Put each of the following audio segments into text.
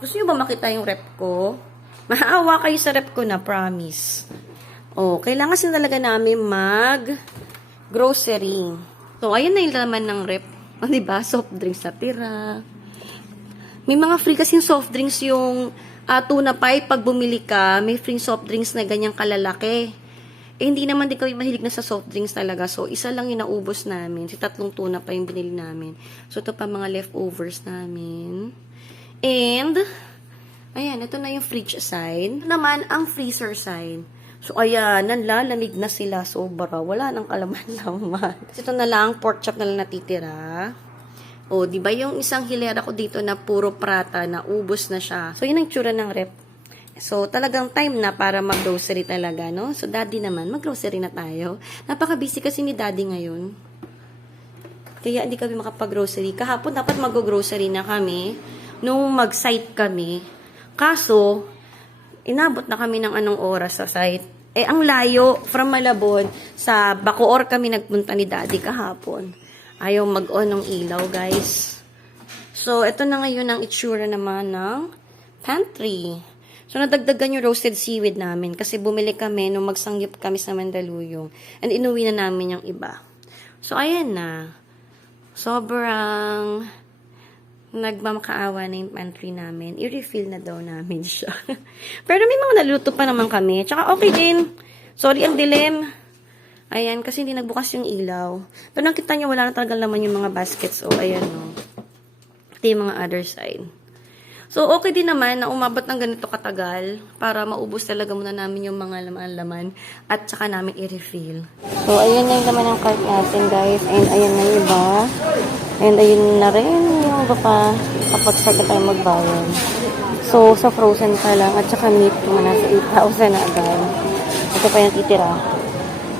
Gusto nyo ba makita yung rep ko? Maawa kayo sa rep ko na, promise. Oh, kailangan kasi talaga namin mag-grocery. So, ayun na yung laman ng rep. O, diba? Soft drinks na tira. May mga free kasing soft drinks yung tuna pie. Pag bumili ka, may free soft drinks na ganyang kalalaki. Eh, hindi naman din kami mahilig na sa soft drinks talaga. So, isa lang yung naubos namin. Si tatlong tuna pa yung binili namin. So, ito pa mga leftovers namin. And, ayan, ito na yung fridge side. Ito naman ang freezer side. So, ayan, nanlalamig na sila sobra. Wala nang kalaman-laman. Ito na lang, pork chop na lang natitira. O, di ba yung isang hilera ko dito na puro prata, na ubos na siya. So, yun ang tsura ng rep. So, talagang time na para mag-grocery talaga, no? So, daddy naman, mag-grocery na tayo. Napaka-busy kasi ni daddy ngayon. Kaya hindi kami makapag-grocery. Kahapon dapat mag-grocery na kami nung mag-site kami. Kaso, inabot na kami ng anong oras sa site. Eh, ang layo from Malabon sa Bacoor kami nagpunta ni daddy kahapon. Ayaw mag-on ng ilaw, guys. So, ito na ngayon ang itsura naman ng pantry. So, nadagdagan yung roasted seaweed namin kasi bumili kami nung magsangyup kami sa Mandaluyong. And inuwi na namin yung iba. So, ayan na. Sobrang nagmamakaawa na yung pantry namin. I-refill na daw namin siya. Pero may mga naluto pa naman kami. Tsaka okay din. Sorry, ang dilim. Ayan, kasi hindi nagbukas yung ilaw. Pero nakita nyo, wala na talaga laman yung mga baskets. O, ayan o. Ito yung mga other side. So, okay din naman na umabot ng ganito katagal para maubos talaga muna namin yung mga laman-laman at saka namin i-refill. So, ayun na yung laman ng cart natin, guys. And ayun na yung iba. And ayun na rin yung iba pa kapag saka tayo magbayan. So, sa frozen pa lang at saka meat kung nasa 8,000 na agad. Ito pa yung titira.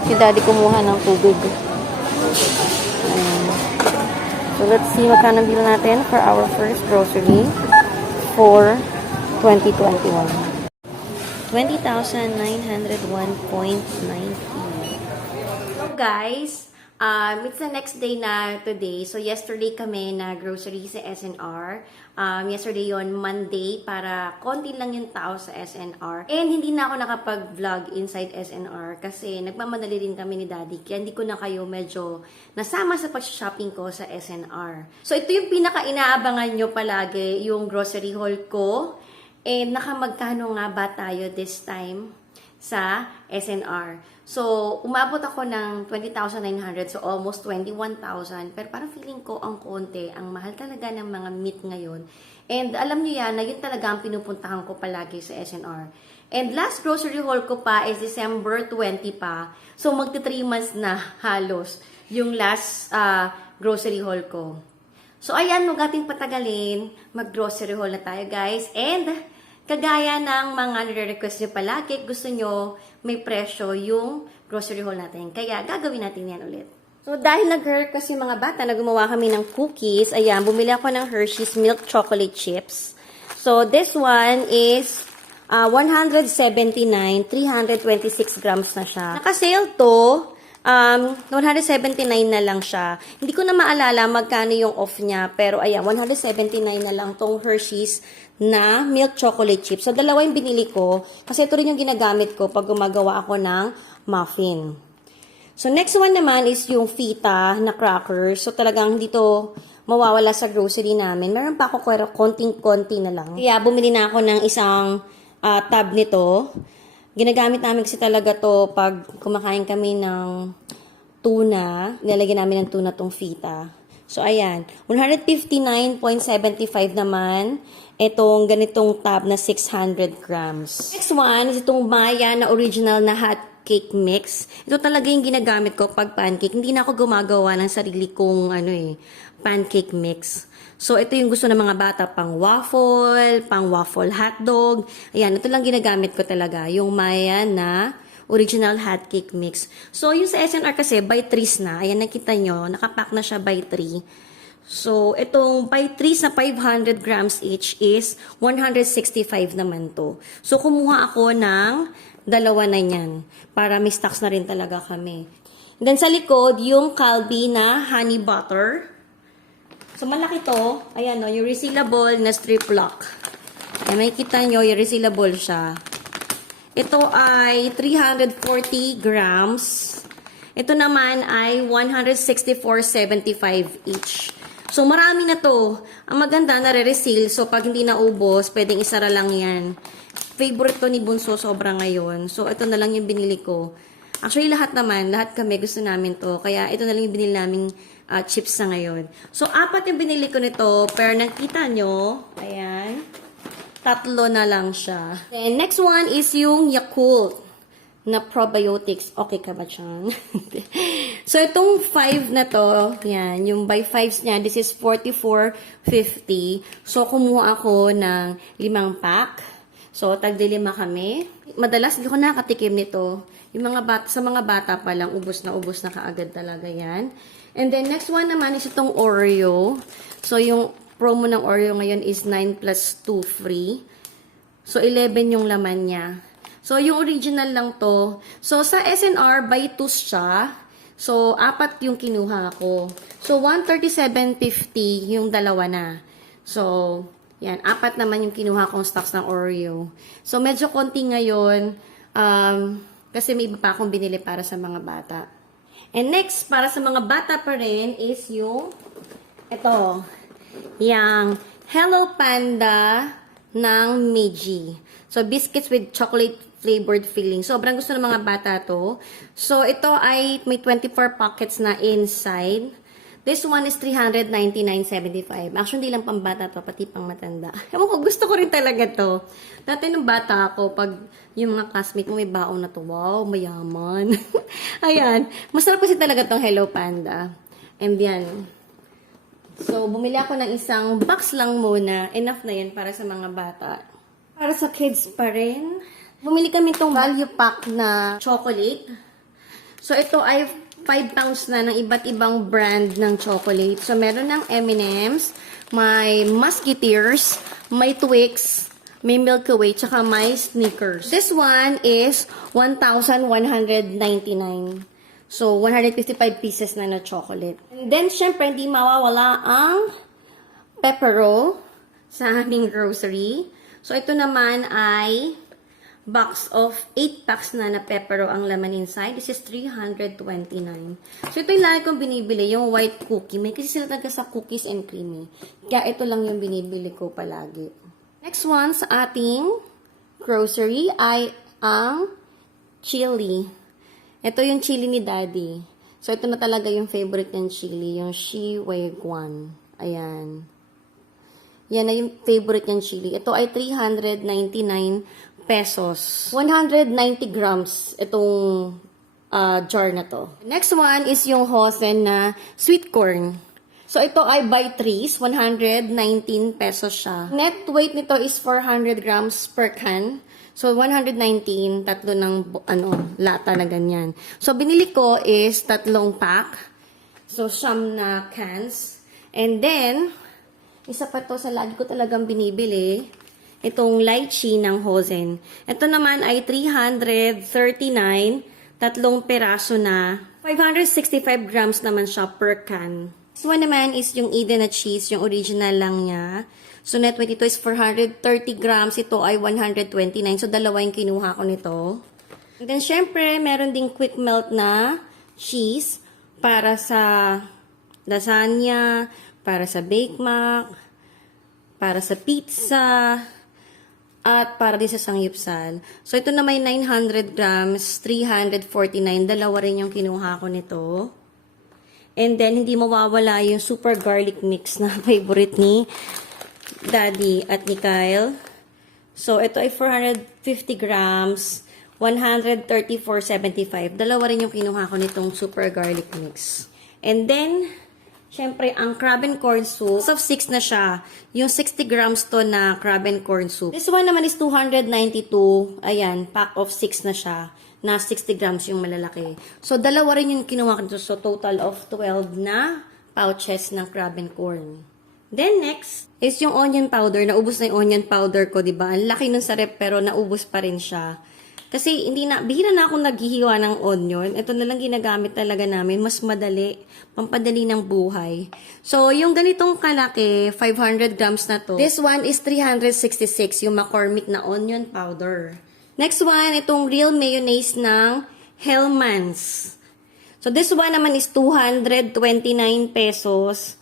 Si daddy kumuha ng tubig. So, let's see magkano bill natin for our first grocery for 2021. 20,901.90. So guys, it's the next day na today. So yesterday kami na grocery sa SNR. Yesterday yon Monday, para konti lang yung tao sa SNR. And hindi na ako nakapag-vlog inside SNR kasi nagmamadali rin kami ni Daddy. Kaya hindi ko na kayo medyo nasama sa pag-shopping ko sa SNR. So ito yung pinaka-inaabangan nyo palagi, yung grocery haul ko. And nakamagkano nga ba tayo this time sa SNR? So, umabot ako ng 20,900, so almost 21,000. Pero parang feeling ko ang konti, ang mahal talaga ng mga meat ngayon. And alam niyo yan, na yun talaga ang pinupuntahan ko palagi sa SNR. And last grocery haul ko pa is December 20 pa. So, magti 3 months na halos yung last grocery haul ko. So, ayan, huwag ating patagalin. Mag-grocery haul na tayo, guys. And, kagaya ng mga nire-request nyo palagi, gusto nyo may presyo yung grocery haul natin. Kaya, gagawin natin yan ulit. So, dahil nag-request yung mga bata na gumawa kami ng cookies, ayan, bumili ako ng Hershey's Milk Chocolate Chips. So, this one is 179, 326 grams na siya. Naka-sale to. 179 na lang siya. Hindi ko na maalala magkano yung off niya. Pero ayan, 179 na lang tong Hershey's na milk chocolate chip. So, dalawa yung binili ko. Kasi ito rin yung ginagamit ko pag gumagawa ako ng muffin. So, next one naman is yung fita na crackers. So, talagang dito mawawala sa grocery namin. Meron pa ako pero konting-konti na lang. Kaya, bumili na ako ng isang tub nito. Ginagamit namin kasi talaga to pag kumakain kami ng tuna. Nilalagyan namin ng tuna tong fita. So, ayan. 159.75 naman. Itong ganitong tab na 600 grams. Next one is itong Maya na original na hot cake mix. Ito talaga yung ginagamit ko pag pancake. Hindi na ako gumagawa ng sarili kong pancake mix. So, ito yung gusto ng mga bata, pang waffle hotdog. Ayan, ito lang ginagamit ko talaga. Yung Maya na original hot cake mix. So, yung sa SNR kasi, by 3s na. Ayan, nakita nyo, nakapack na siya by 3. So, itong by 3s na 500 grams each is 165 naman to. So, kumuha ako ng dalawa na yan. Para may stocks na rin talaga kami. And then, sa likod, yung Calbee na honey butter. So, malaki to. Ayan, no, yung resealable na strip lock. Yan, makikita nyo, yung resealable siya. Ito ay 340 grams. Ito naman ay 164.75 each. So, marami na to. Ang maganda, nare-reseal. So, pag hindi naubos, pwedeng isara lang yan. Favorite to ni Bunso, sobra ngayon. So, ito na lang yung binili ko. Actually, lahat kami gusto namin to. Kaya, ito na lang yung binili naming chips na ngayon. So, 4 yung binili ko nito. Pero nakita nyo, ayan, 3 na lang siya. Then, next one is yung Yakult na probiotics. Okay ka ba, Chang? So, itong 5 na to, yan, yung by 5s niya, this is 44.50. So, kumuha ako ng 5 pack. So, tagdi-5 kami. Madalas, hindi ko nakatikim nito. Yung sa mga bata pa lang, ubos na kaagad talaga yan. And then, next one naman is itong Oreo. So, yung promo ng Oreo ngayon is 9 plus 2 free. So, 11 yung laman niya. So, yung original lang to. So, sa SNR, by 2 siya. So, 4 yung kinuha ko. So, 137.50 yung dalawa na. So, yan. 4 naman yung kinuha kong stocks ng Oreo. So, medyo konti ngayon. Kasi may iba pa akong binili para sa mga bata. And next, para sa mga bata pa rin, is yung ito. Yung Hello Panda ng Meiji. So, biscuits with chocolate flavored filling. Sobrang gusto ng mga bata to. So, ito ay may 24 pockets na inside. This one is 399.75. Actually, hindi lang pang bata to, pati pang matanda. Ewan ko, gusto ko rin talaga to. Dati nung bata ako, pag yung mga classmate mo may baon na to, wow, mayaman. Ayan. Masarap kasi talaga tong Hello Panda. And yan. So, bumili ako ng isang box lang muna. Enough na yan para sa mga bata. Para sa kids pa rin. Bumili kami itong value pack na chocolate. So, ito ay 5 pounds na ng iba't ibang brand ng chocolate. So, meron ng M&M's, may Musketeers, may Twix, may Milky Way, tsaka may Snickers. This one is 1,199. So, 155 pieces na na chocolate. And then, syempre, hindi mawawala ang Pepero sa aming grocery. So, ito naman ay box of 8 packs na Pepero ang laman inside. This is 329. So, ito yung lagi kong binibili, yung white cookie. May kasi sila talaga sa cookies and creamy. Kaya ito lang yung binibili ko palagi. Next one sa ating grocery ay ang chili. Ito yung chili ni Daddy. So, ito na talaga yung favorite ng chili, yung Shi Wei Guan. Ayan. Yan na yung favorite niyang chili. Ito ay 399 pesos. 190 grams itong jar na to. Next one is yung Hosen na sweet corn. So, ito ay by 3s. 119 pesos siya. Net weight nito is 400 grams per can. So, 119, tatlo ng lata na ganyan. So, binili ko is 3 pack. So, siyam na cans. And then, isa pa to sa lagi ko talagang binibili, itong lychee ng Hosen. Ito naman ay 339, 3 peraso na. 565 grams naman siya per can. This one naman is yung Eden na cheese, yung original lang niya. So, net weight ito is 430 grams. Ito ay 129. So, dalawa yung kinuha ko nito. And then, syempre, meron ding quick melt na cheese para sa lasagna, para sa Bake Mac, para sa pizza, at para din sa sangyupsal. So, ito na may 900 grams, 349. Dalawa rin yung kinuha ko nito. And then, hindi mawawala yung super garlic mix na favorite ni Daddy at ni Kyle. So, ito ay 450 grams, 134.75. Dalawa rin yung kinuha ko nitong super garlic mix. And then, syempre, ang crab and corn soup, of 6 na siya. Yung 60 grams to na crab and corn soup. This one naman is 292. Ayan, pack of 6 na siya. Na 60 grams yung malalaki. So, dalawa rin yung kinuha ko nito. So, total of 12 na pouches ng crab and corn. Then, next is yung onion powder. Naubos na yung onion powder ko, diba? Ang laki nun sa rep, pero naubos pa rin siya. Kasi bihira na akong naghihiwa ng onion. Ito na lang ginagamit talaga namin. Mas madali. Pampadali ng buhay. So, yung ganitong kalaki, 500 grams na to. This one is 366, yung McCormick na onion powder. Next one, itong real mayonnaise ng Hellmann's. So, this one naman is 229 pesos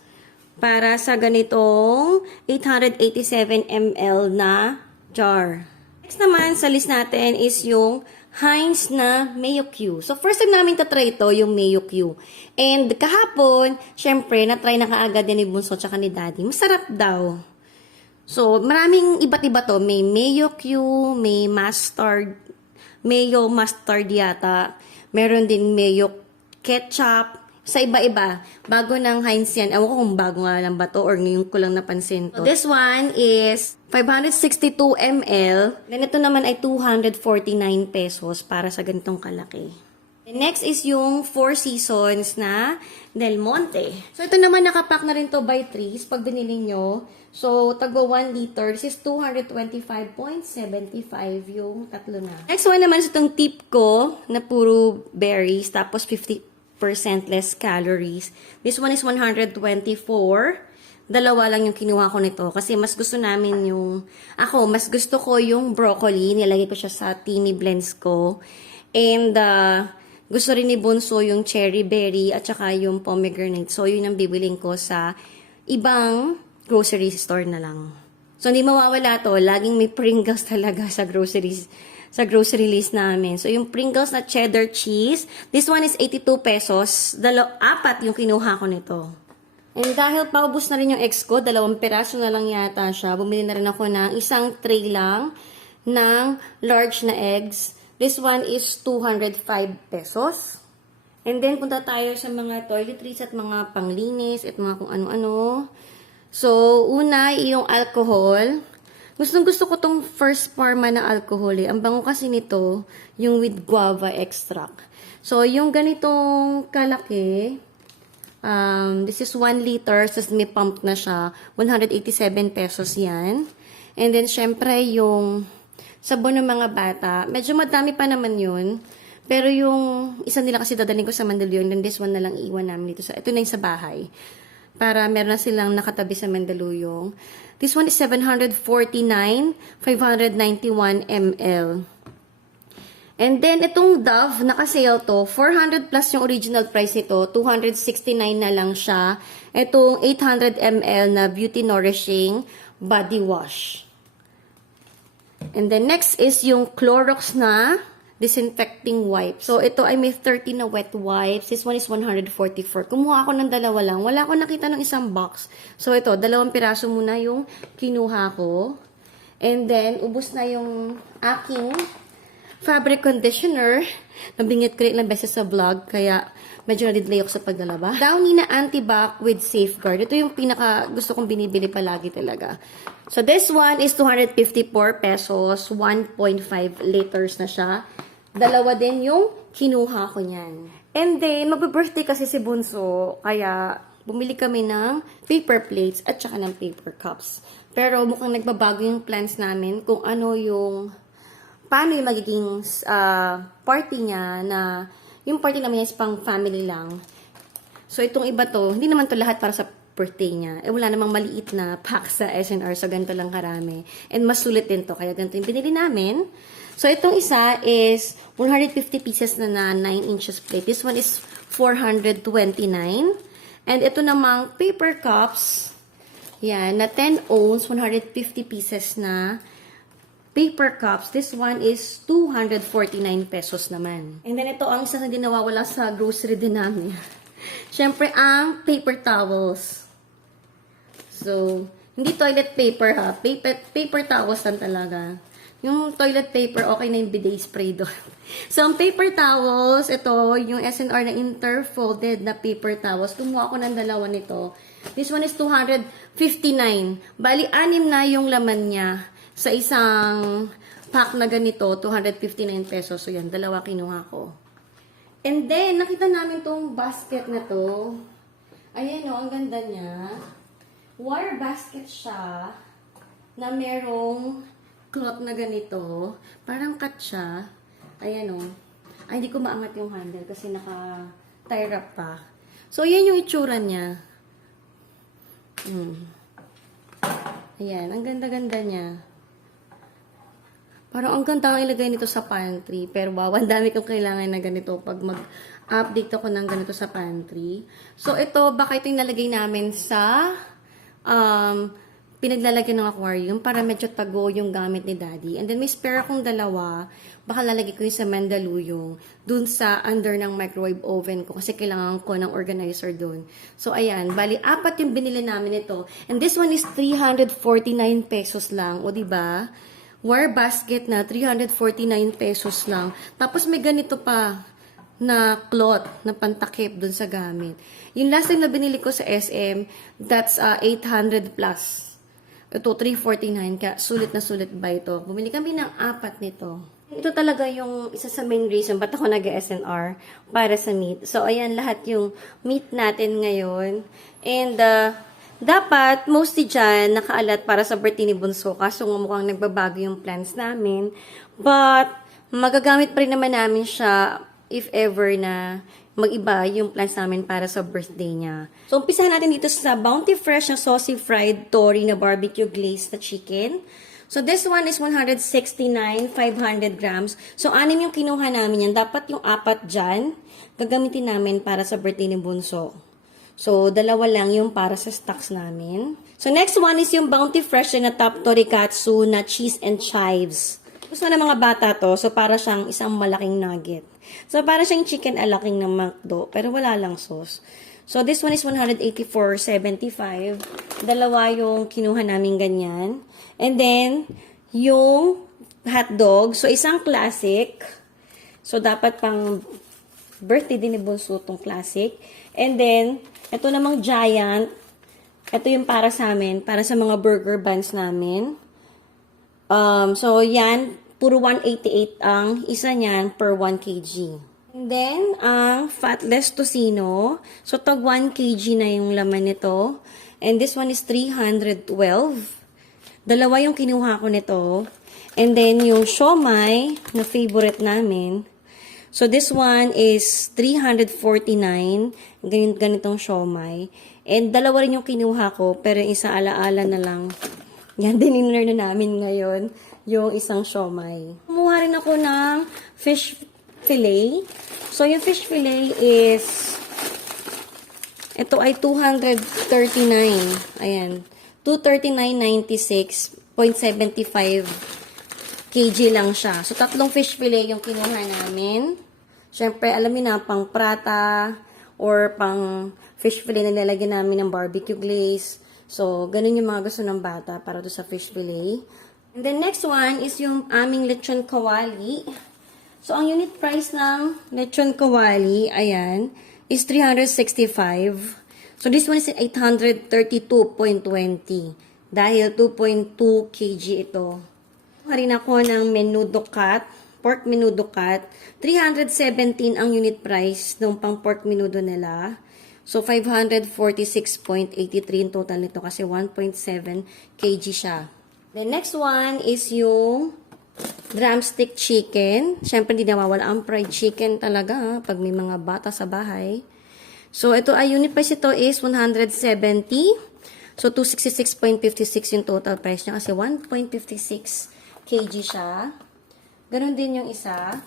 para sa ganitong 887 ml na jar. Next naman sa list natin is yung Heinz na Mayo Q. So, first time namin tatry ito, yung Mayo Q. And kahapon, syempre, natry na kaagad din ni Bunso tsaka ni Daddy. Masarap daw. So, maraming iba't iba to. May Mayo Q, may mustard, Mayo mustard yata. Meron din Mayo ketchup, sa iba-iba. Bago ng Heinz yan. Ewan ko kung bago nga lang ba to or ngayon ko lang napansin to. This one is 562 ml. Then ito naman ay 249 pesos para sa ganitong kalaki. And next is yung Four Seasons na Del Monte. So ito naman nakapack na rin to by 3s pag binili nyo. So tagwa 1 liter. This is 225.75 yung tatlo na. Next one naman is itong tip ko na puro berries tapos 50% less calories. This one is 124. Dalawa lang yung kinuha ko nito kasi mas gusto namin mas gusto ko yung broccoli. Nilagay ko siya sa Timmy Blends ko. And gusto rin ni Bunso yung cherry berry at saka yung pomegranate. So yun ang bibiling ko sa ibang grocery store na lang. So hindi mawawala to. Laging may Pringles talaga sa grocery list namin. So, yung Pringles na cheddar cheese, this one is 82 pesos. 4 yung kinuha ko nito. And dahil paubos na rin yung eggs ko, 2 piraso na lang yata siya. Bumili na rin ako ng isang tray lang ng large na eggs. This one is 205 pesos. And then, punta tayo sa mga toiletries at mga panglinis at mga kung ano-ano. So, una, yung alcohol. Gusto ko tong First Parma na alcohol eh. Ang bango kasi nito, yung with guava extract. So, yung ganitong kalaki, this is 1 liter, so may pump na siya. 187 pesos yan. And then, syempre, yung sabon ng mga bata. Medyo madami pa naman yun. Pero yung isa nila kasi dadaling ko sa Mandaluyong, then this one na lang iwan namin dito. Ito na yung sa bahay. Para meron na silang nakatabi sa Mandaluyong. This one is 749, 591 ml. And then, itong Dove, naka-sale to. 400 plus yung original price nito. 269 na lang siya. Itong 800 ml na Beauty Nourishing Body Wash. And then, next is yung Clorox na disinfecting wipes. So, ito ay may 30 na wet wipes. This one is 144. Kumuha ako ng 2 lang. Wala akong nakita ng isang box. So, ito, 2 piraso muna yung kinuha ko. And then, ubos na yung aking fabric conditioner. Nabingit ko rin ilang beses sa vlog, kaya medyo na-delay ako sa paglalaba. Downy na Antibac with Safeguard. Ito yung pinaka gusto kong binibili palagi talaga. So, this one is 254 pesos. 1.5 liters na siya. 2 din yung kinuha ko niyan. And then, magbe-birthday kasi si Bunso, kaya bumili kami ng paper plates at saka ng paper cups. Pero mukhang nagbabago yung plans namin kung paano yung magiging party niya na yung party naman is pang family lang. So, itong iba to, hindi naman to lahat para sa birthday niya. Wala namang maliit na pack sa SNR, so ganito lang karami. And mas sulit din to, kaya ganito yung binili namin. So, itong isa is 150 pieces na 9 inches plate. This one is 429. And ito namang paper cups, yan, na 10 ounce, 150 pieces na paper cups. This one is 249 pesos naman. And then ito ang isa na din nawawala sa grocery din namin. Siyempre, ang paper towels. So, hindi toilet paper ha. Paper towels lang talaga. Yung toilet paper, okay na yung bidet spray doon. So, ang paper towels, ito, yung SNR na interfolded na paper towels. Kumuha ako ng 2 nito. This one is 259. Bali, 6 na yung laman niya. Sa isang pack na ganito, 259 pesos. So, yan, 2 kinuha ko. And then, nakita namin tong basket na to. Ayan o, ang ganda niya. Wire basket siya na merong cloth na ganito. Parang cut siya. Ayan o. Ay, hindi ko maangat yung handle kasi naka-tie wrap pa. So, yan yung itsura niya. Ayan, ang ganda-ganda niya. Parang ang ganda ang ilagay nito sa pantry. Pero wow, ang dami kong kailangan na ganito pag mag-update ako ng ganito sa pantry. So, ito, baka ito yung nalagay namin sa pinaglalagyan ng aquarium para medyo tago yung gamit ni Daddy. And then, may spare akong dalawa. Baka lalagay ko yung sa Mandaluyong dun sa under ng microwave oven ko kasi kailangan ko ng organizer dun. So, ayan. Bali, 4 yung binili namin ito. And this one is 349 pesos lang. O, diba? Wire basket na 349 pesos lang. Tapos, may ganito pa na cloth na pantakip dun sa gamit. Yung last time na binili ko sa SM, that's 800 plus. Ito, 349. Kaya sulit na sulit ba ito? Bumili kami ng 4 nito. Ito talaga yung isa sa main reason ba't ako nag-SNR para sa meat. So, ayan lahat yung meat natin ngayon. And, dapat, mostly dyan, nakaalat para sa birthday ni Bunso. Kaso mukhang nagbabago yung plans namin. But, magagamit pa rin naman namin siya if ever na mag-iba yung plans namin para sa birthday niya. So, umpisahan natin dito sa Bounty Fresh na saucy fried tori na barbecue glazed na chicken. So, this one is 169, 500 grams. So, 6 yung kinuha namin yan. Dapat yung 4 dyan, gagamitin namin para sa birthday ni Bunso. So, 2 lang yung para sa stocks namin. So, next one is yung Bounty Fresh na top torikatsu na cheese and chives. Gusto na mga bata to, so para siyang isang malaking nugget. So, para siyang chicken alaking ng McDo, pero wala lang sauce. So, this one is 184.75. 2 yung kinuha namin ganyan. And then, yung hotdog. So, isang classic. So, dapat pang birthday din ni Bunso tong classic. And then, ito namang giant. Ito yung para sa amin, para sa mga burger buns namin. So, yan, puro 188 ang isa niyan per 1 kg. And then, ang fatless tocino. So, tag 1 kg na yung laman nito. And this one is 312. 2 yung kinuha ko nito. And then, yung siomai na favorite namin. So, this one is 349. Ganitong siomai. And 2 rin yung kinuha ko, pero yung isa alaala na lang. Yan, dininer na namin ngayon, yung isang siomai. Kumuha rin ako ng fish fillet. So, yung fish fillet is, ito ay 239. Ayan, 239.96.75 kg lang siya. So, 3 fish fillet yung kinuha namin. Siyempre, alam niyo na, pang prata or pang fish fillet na nilalagyan namin ng barbecue glaze. So, ganun yung mga gusto ng bata para to sa fish fillet. And then, next one is yung aming lechon kawali. So, ang unit price ng lechon kawali, ayan, is 365. So, this one is 832.20. Dahil 2.2 kg ito. Harin ako ng menudo cut, pork menudo cut. 317 ang unit price ng pang pork menudo nila. So, 546.83 in total nito kasi 1.7 kg siya. The next one is yung drumstick chicken. Siyempre, hindi nawawala ang fried chicken talaga pag may mga bata sa bahay. So, ito ay unit price ito is 170. So, 266.56 yung total price niya kasi 1.56 kg siya. Ganon din yung isa.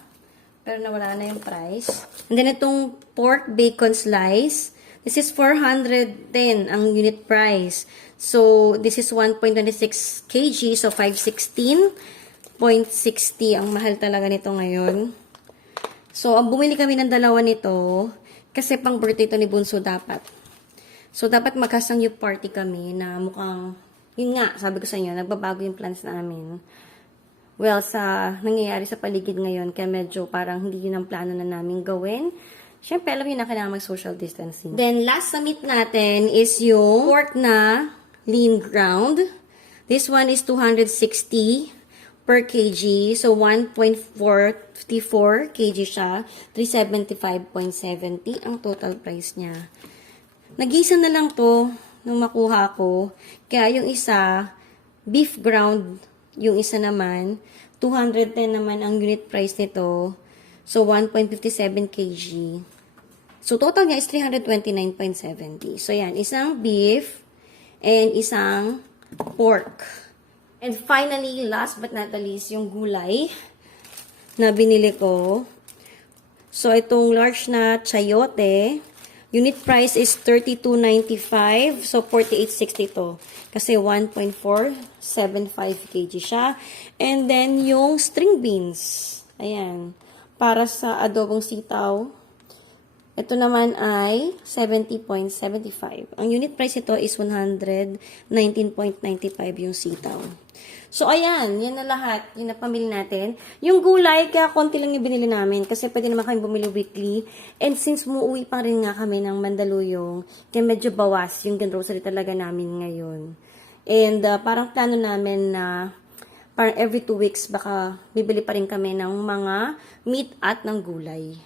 Pero nawala na yung price. And then, itong pork bacon slice. This is 410 ang unit price. So, this is 1.26 kg. So, 516.60 ang mahal talaga nito ngayon. So, ang bumili kami ng 2 nito kasi pang birthday to ni Bunso dapat. So, dapat magkasangyo party kami na mukhang, yun nga, sabi ko sa inyo, nagbabago yung plans namin. Well, sa nangyayari sa paligid ngayon, kaya medyo parang hindi yun ang plano na namin gawin. Siyempre, alam niyo na kailangan mag-social distancing. Then, last sa meat natin is yung pork na lean ground. This one is 260 per kg. So, 1.454 kg siya. 375.70 ang total price niya. Nag-isa na lang to nung makuha ko. Kaya yung isa, beef ground, yung isa naman, 210 naman ang unit price nito. So, 1.57 kg. So, total niya is 329.70. So, yan. Isang beef and isang pork. And finally, last but not the least, yung gulay na binili ko. So, itong large na chayote, unit price is 32.95. So, 48.60 to. Kasi 1.475 kg siya. And then, yung string beans. Ayan. Para sa adobong sitaw. Ito naman ay 70.75. Ang unit price ito is 119.95 yung sitaw. So, ayan. Yan na lahat. Yung napamili natin. Yung gulay, kaya konti lang yung binili namin. Kasi pwede naman kami bumili weekly. And since muuwi pa rin nga kami ng Mandaluyong, kaya medyo bawas yung grocery talaga namin ngayon. And parang plano namin na parang every 2 weeks baka bibili pa rin kami ng mga meat at ng gulay.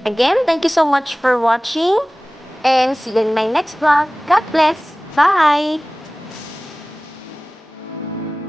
Again, thank you so much for watching and see you in my next vlog. God bless. Bye!